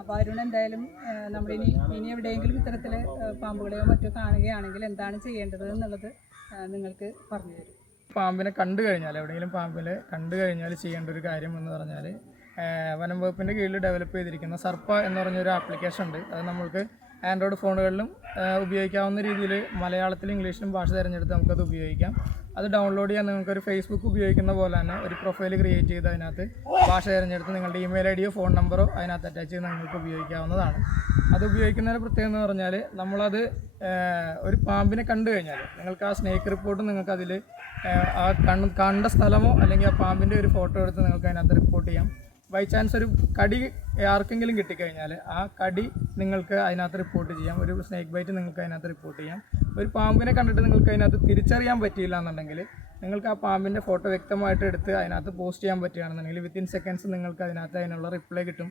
അപ്പോൾ അരുൺ എന്തായാലും ഇനി എവിടെയെങ്കിലും ഇത്തരത്തിൽ പാമ്പുകളെയോ മറ്റോ കാണുകയാണെങ്കിൽ എന്താണ് ചെയ്യേണ്ടത് എന്നുള്ളത് നിങ്ങൾക്ക് പറഞ്ഞു തരും. പാമ്പിനെ കണ്ടു കഴിഞ്ഞാൽ എവിടെയെങ്കിലും പാമ്പിനെ കണ്ടു കഴിഞ്ഞാൽ ചെയ്യേണ്ട ഒരു കാര്യം എന്ന് പറഞ്ഞാൽ വനം വകുപ്പിൻ്റെ കീഴിൽ ഡെവലപ്പ് ചെയ്തിരിക്കുന്ന സർപ്പ എന്ന് പറഞ്ഞൊരു ആപ്ലിക്കേഷൻ ഉണ്ട്. അത് നമ്മൾക്ക് ആൻഡ്രോയിഡ് ഫോണുകളിലും ഉപയോഗിക്കാവുന്ന രീതിയിൽ മലയാളത്തിലും ഇംഗ്ലീഷിലും ഭാഷ തിരഞ്ഞെടുത്ത് നമുക്കത് ഉപയോഗിക്കാം. അത് ഡൗൺലോഡ് ചെയ്യാൻ നിങ്ങൾക്കൊരു ഫേസ്ബുക്ക് ഉപയോഗിക്കുന്ന പോലെ തന്നെ ഒരു പ്രൊഫൈൽ ക്രിയേറ്റ് ചെയ്ത് അതിനകത്ത് ഭാഷ തിരഞ്ഞെടുത്ത് നിങ്ങളുടെ ഇമെയിൽ ഐഡിയോ ഫോൺ നമ്പറോ അതിനകത്ത് അറ്റാച്ച് ചെയ്ത് നിങ്ങൾക്ക് ഉപയോഗിക്കാവുന്നതാണ്. അത് ഉപയോഗിക്കുന്നതിന് പ്രത്യേകം എന്ന് പറഞ്ഞാൽ നമ്മളത് ഒരു പാമ്പിനെ കണ്ടു കഴിഞ്ഞാൽ നിങ്ങൾക്ക് ആ സ്നേക്ക് റിപ്പോർട്ട് നിങ്ങൾക്ക് അതിൽ ആ കണ്ട സ്ഥലമോ അല്ലെങ്കിൽ ആ പാമ്പിൻ്റെ ഒരു ഫോട്ടോ എടുത്ത് നിങ്ങൾക്ക് അതിനകത്ത് റിപ്പോർട്ട് ചെയ്യാം. ബൈ ചാൻസ് ഒരു കടി ആർക്കെങ്കിലും കിട്ടിക്കഴിഞ്ഞാൽ ആ കടി നിങ്ങൾക്ക് അതിനകത്ത് റിപ്പോർട്ട് ചെയ്യാം. ഒരു സ്നേക്ക് ബൈറ്റ് നിങ്ങൾക്ക് അതിനകത്ത് റിപ്പോർട്ട് ചെയ്യാം. ഒരു പാമ്പിനെ കണ്ടിട്ട് നിങ്ങൾക്ക് അതിനകത്ത് തിരിച്ചറിയാൻ പറ്റിയില്ല എന്നുണ്ടെങ്കിൽ നിങ്ങൾക്ക് ആ പാമ്പിൻ്റെ ഫോട്ടോ വ്യക്തമായിട്ട് എടുത്ത് അതിനകത്ത് പോസ്റ്റ് ചെയ്യാൻ പറ്റുകയാണെന്നുണ്ടെങ്കിൽ വിത്തിൻ സെക്കൻഡ്സ് നിങ്ങൾക്ക് അതിനകത്ത് അതിനുള്ള റിപ്ലൈ കിട്ടും.